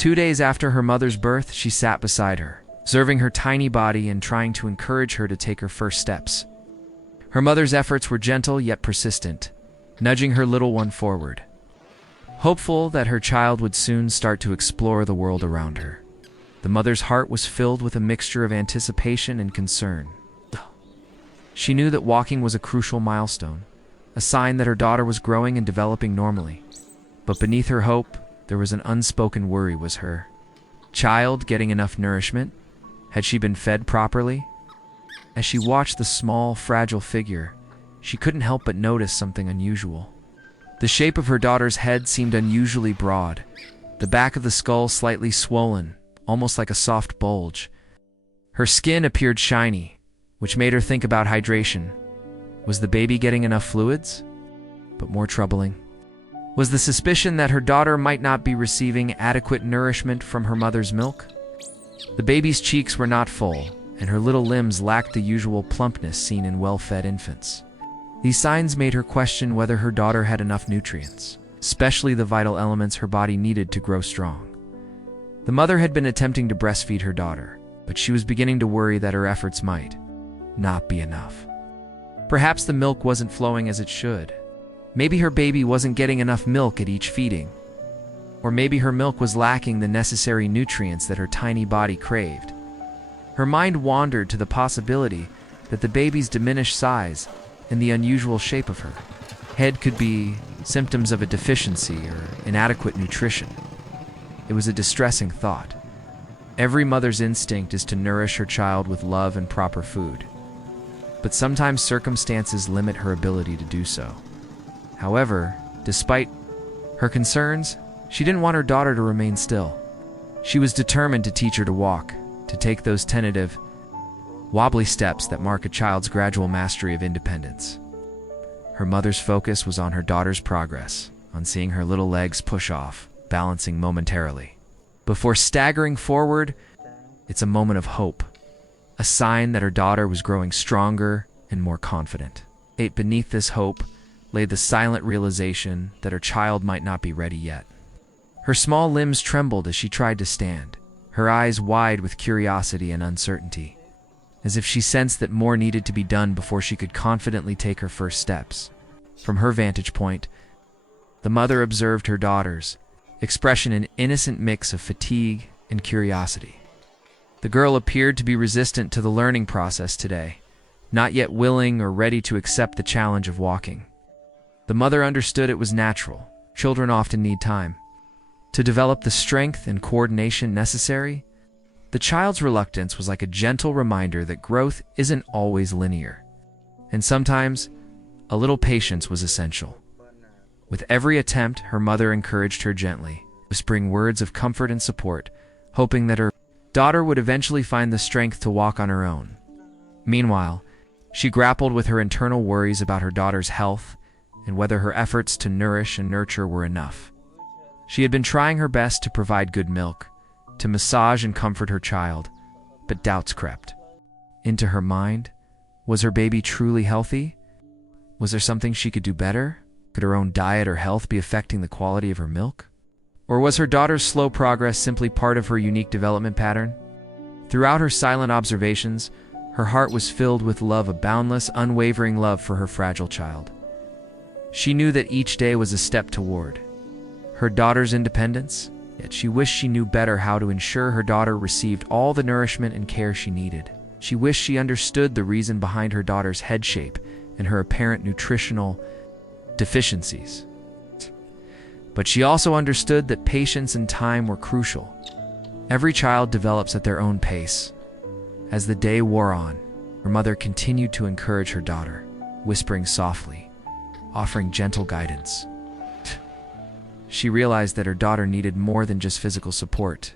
2 days after her mother's birth, she sat beside her, observing her tiny body and trying to encourage her to take her first steps. Her mother's efforts were gentle yet persistent, nudging her little one forward, hopeful that her child would soon start to explore the world around her. The mother's heart was filled with a mixture of anticipation and concern. She knew that walking was a crucial milestone, a sign that her daughter was growing and developing normally. But beneath her hope, there was an unspoken worry. Was her child getting enough nourishment? Had she been fed properly? As she watched the small, fragile figure, she couldn't help but notice something unusual. The shape of her daughter's head seemed unusually broad, the back of the skull slightly swollen, almost like a soft bulge. Her skin appeared shiny, which made her think about hydration. Was the baby getting enough fluids? But more troubling was the suspicion that her daughter might not be receiving adequate nourishment from her mother's milk. The baby's cheeks were not full, and her little limbs lacked the usual plumpness seen in well-fed infants. These signs made her question whether her daughter had enough nutrients, especially the vital elements her body needed to grow strong. The mother had been attempting to breastfeed her daughter, but she was beginning to worry that her efforts might not be enough. Perhaps the milk wasn't flowing as it should. Maybe her baby wasn't getting enough milk at each feeding. Or maybe her milk was lacking the necessary nutrients that her tiny body craved. Her mind wandered to the possibility that the baby's diminished size and the unusual shape of her head could be symptoms of a deficiency or inadequate nutrition. It was a distressing thought. Every mother's instinct is to nourish her child with love and proper food. But sometimes circumstances limit her ability to do so. However, despite her concerns, she didn't want her daughter to remain still. She was determined to teach her to walk, to take those tentative, wobbly steps that mark a child's gradual mastery of independence. Her mother's focus was on her daughter's progress, on seeing her little legs push off, balancing momentarily. Before staggering forward, it's a moment of hope, a sign that her daughter was growing stronger and more confident. Beneath this hope lay the silent realization that her child might not be ready yet. Her small limbs trembled as she tried to stand, her eyes wide with curiosity and uncertainty, as if she sensed that more needed to be done before she could confidently take her first steps. From her vantage point, the mother observed her daughter's expression an innocent mix of fatigue and curiosity. The girl appeared to be resistant to the learning process today, not yet willing or ready to accept the challenge of walking. The mother understood it was natural. Children often need time to develop the strength and coordination necessary. The child's reluctance was like a gentle reminder that growth isn't always linear, and sometimes a little patience was essential. With every attempt, her mother encouraged her gently, whispering words of comfort and support, hoping that her daughter would eventually find the strength to walk on her own. Meanwhile, she grappled with her internal worries about her daughter's health and whether her efforts to nourish and nurture were enough. She had been trying her best to provide good milk, to massage and comfort her child, but doubts crept into her mind. Was her baby truly healthy? Was there something she could do better? Could her own diet or health be affecting the quality of her milk? Or was her daughter's slow progress simply part of her unique development pattern? Throughout her silent observations, her heart was filled with love, a boundless, unwavering love for her fragile child. She knew that each day was a step toward her daughter's independence, yet she wished she knew better how to ensure her daughter received all the nourishment and care she needed. She wished she understood the reason behind her daughter's head shape and her apparent nutritional deficiencies. But she also understood that patience and time were crucial. Every child develops at their own pace. As the day wore on, her mother continued to encourage her daughter, whispering softly, offering gentle guidance. She realized that her daughter needed more than just physical support.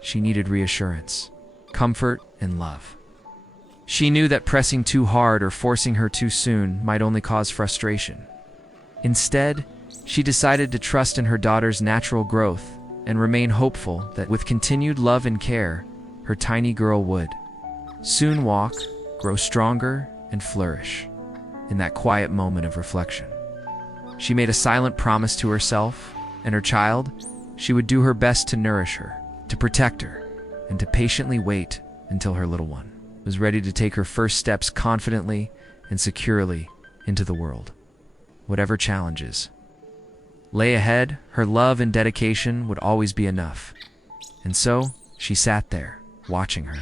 She needed reassurance, comfort, and love. She knew that pressing too hard or forcing her too soon might only cause frustration. Instead, she decided to trust in her daughter's natural growth and remain hopeful that with continued love and care, her tiny girl would soon walk, grow stronger, and flourish. In that quiet moment of reflection, she made a silent promise to herself and her child. She would do her best to nourish her, to protect her, and to patiently wait until her little one was ready to take her first steps confidently and securely into the world. Whatever challenges lay ahead, her love and dedication would always be enough. And so, she sat there, watching her.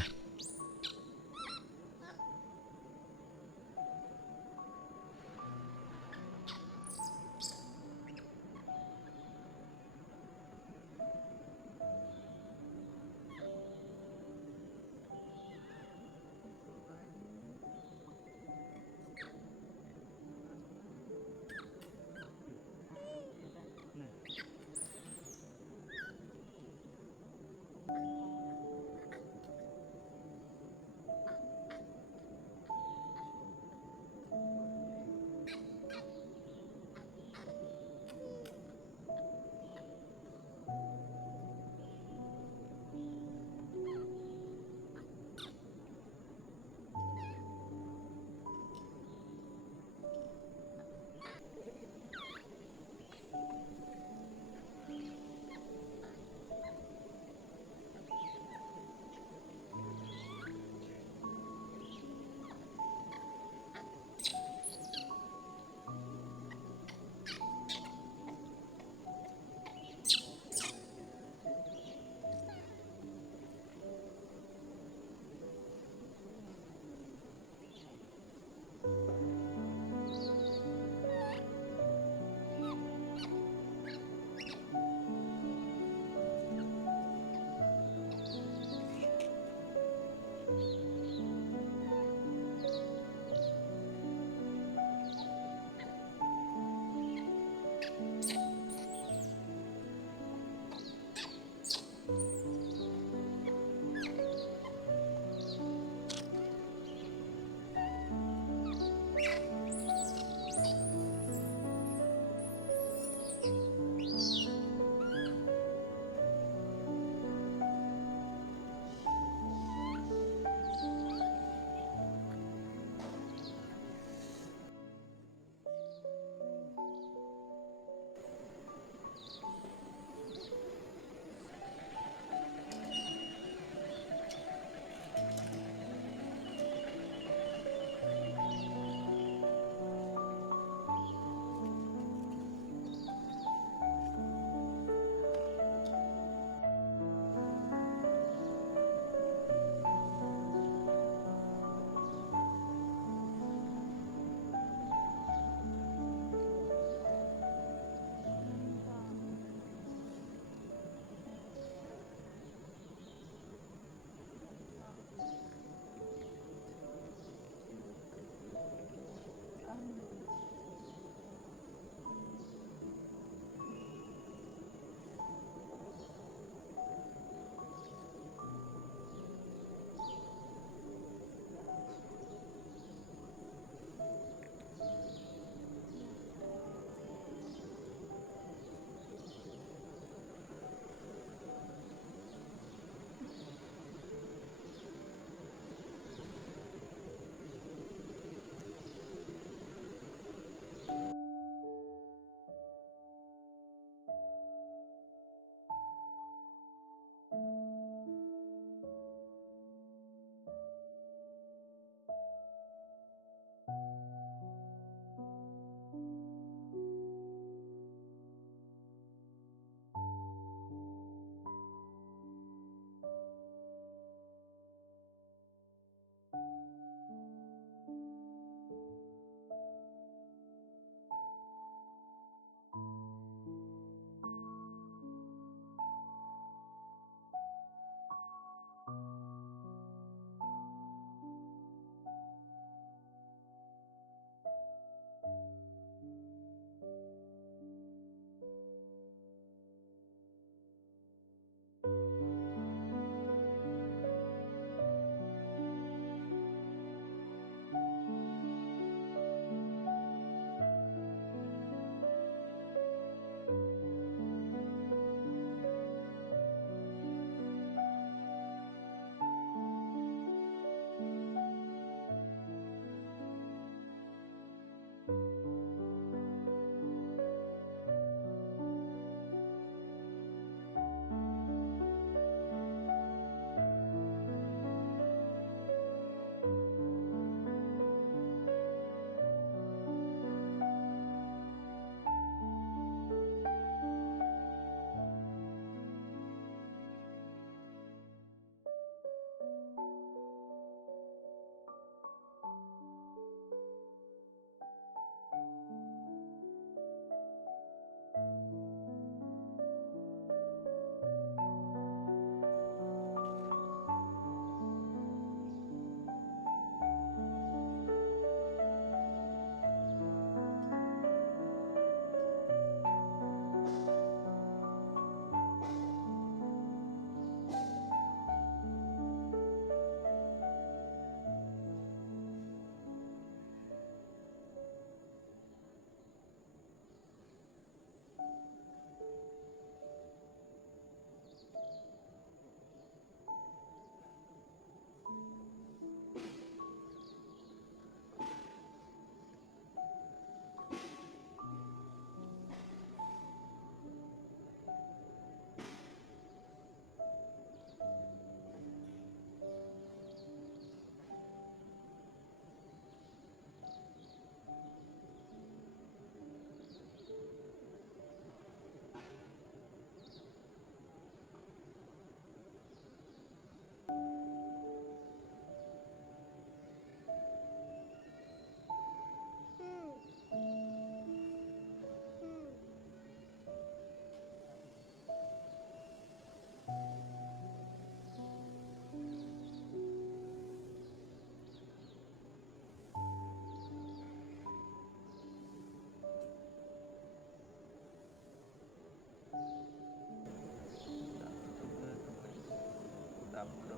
5 đô.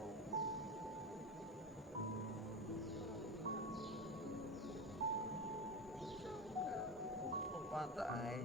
Không quá tải.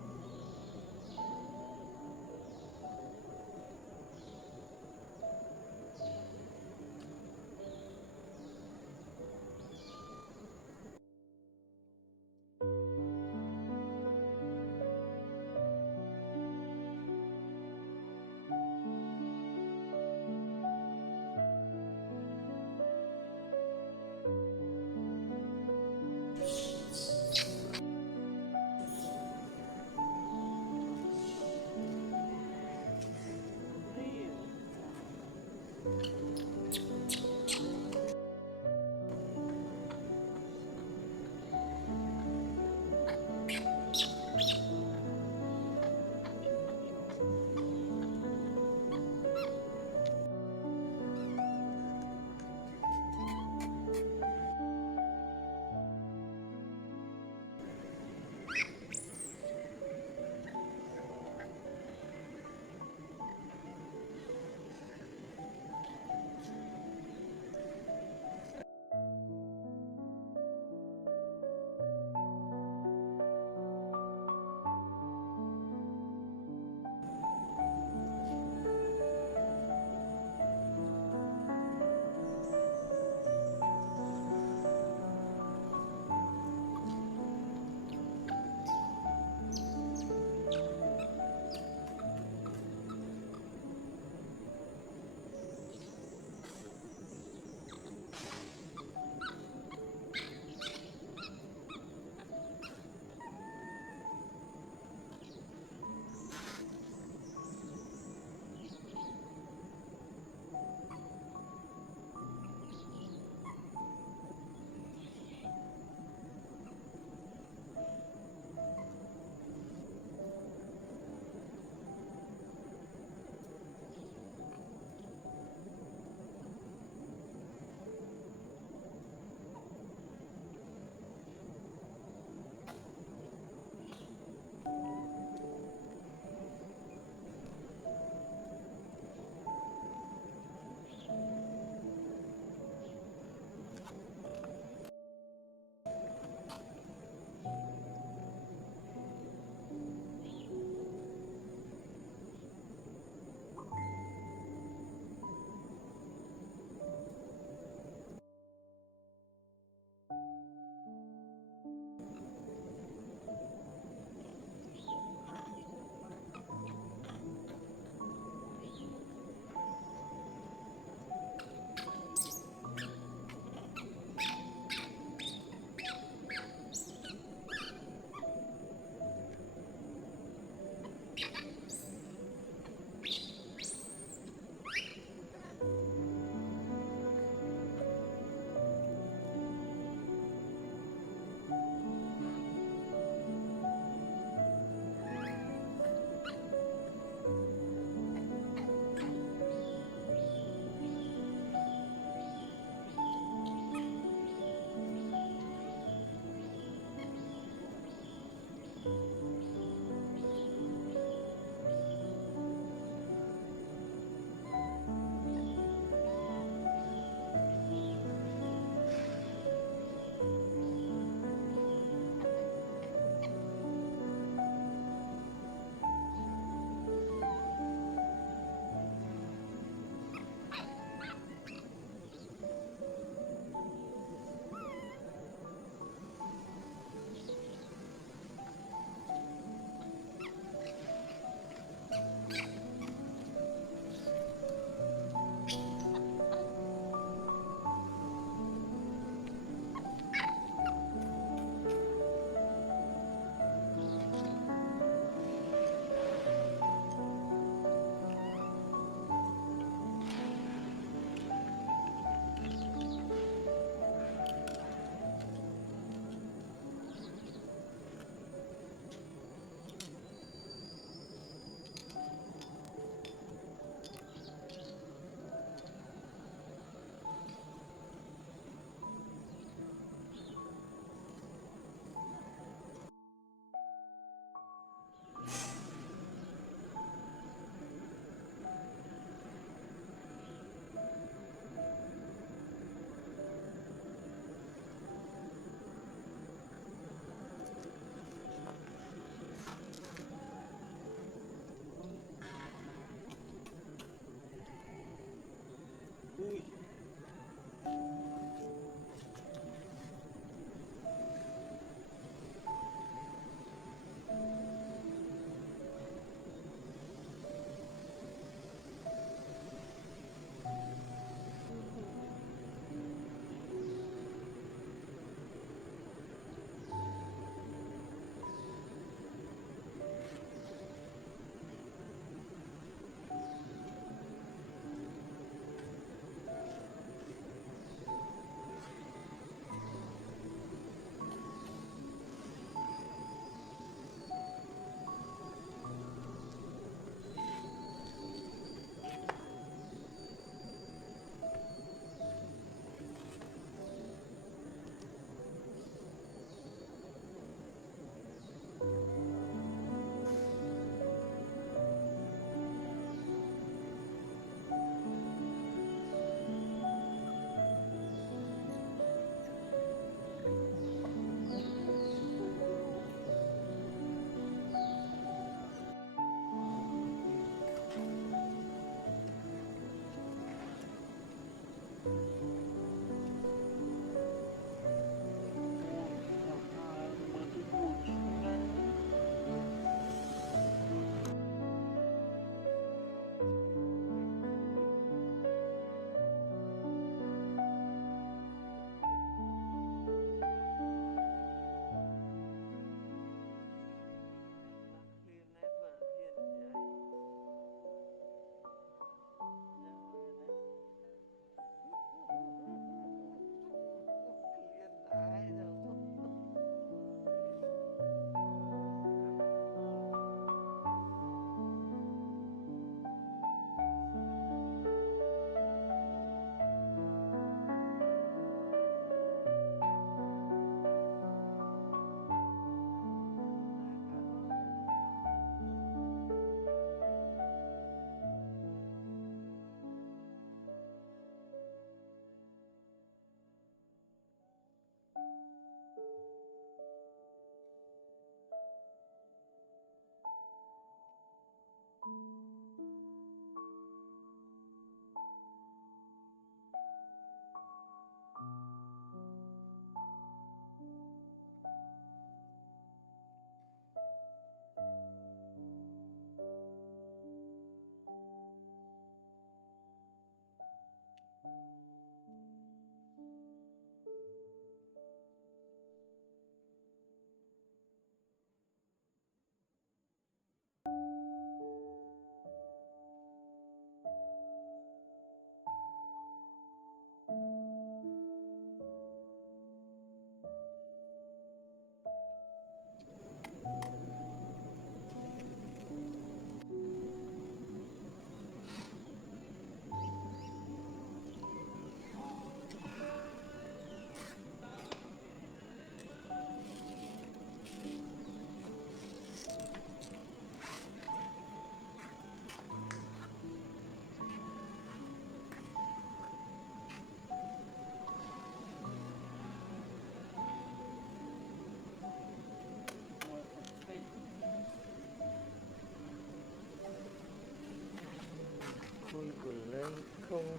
không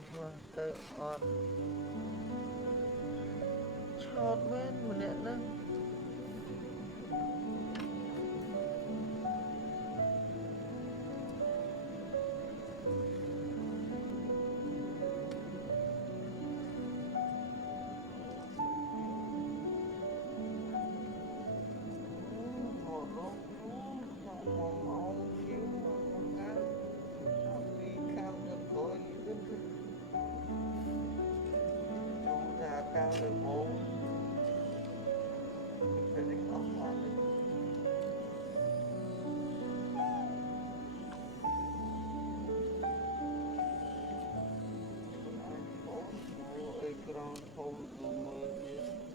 tới ọt chót bên mà nè nâng cao được bốn phải đánh ốc vào ekran không zoomer liền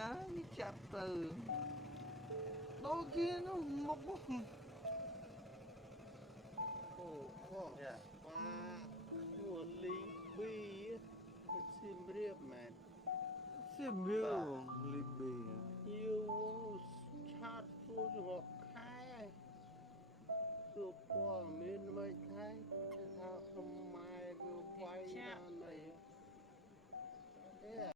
នេះចាប់ទៅដូចគេនោះមុខអូខោយ៉ាប៉ាឈ្មោះលីប៊ីសៀមរាបមែនសៀមរាបលីប៊ីយូឆាតធ្វើជា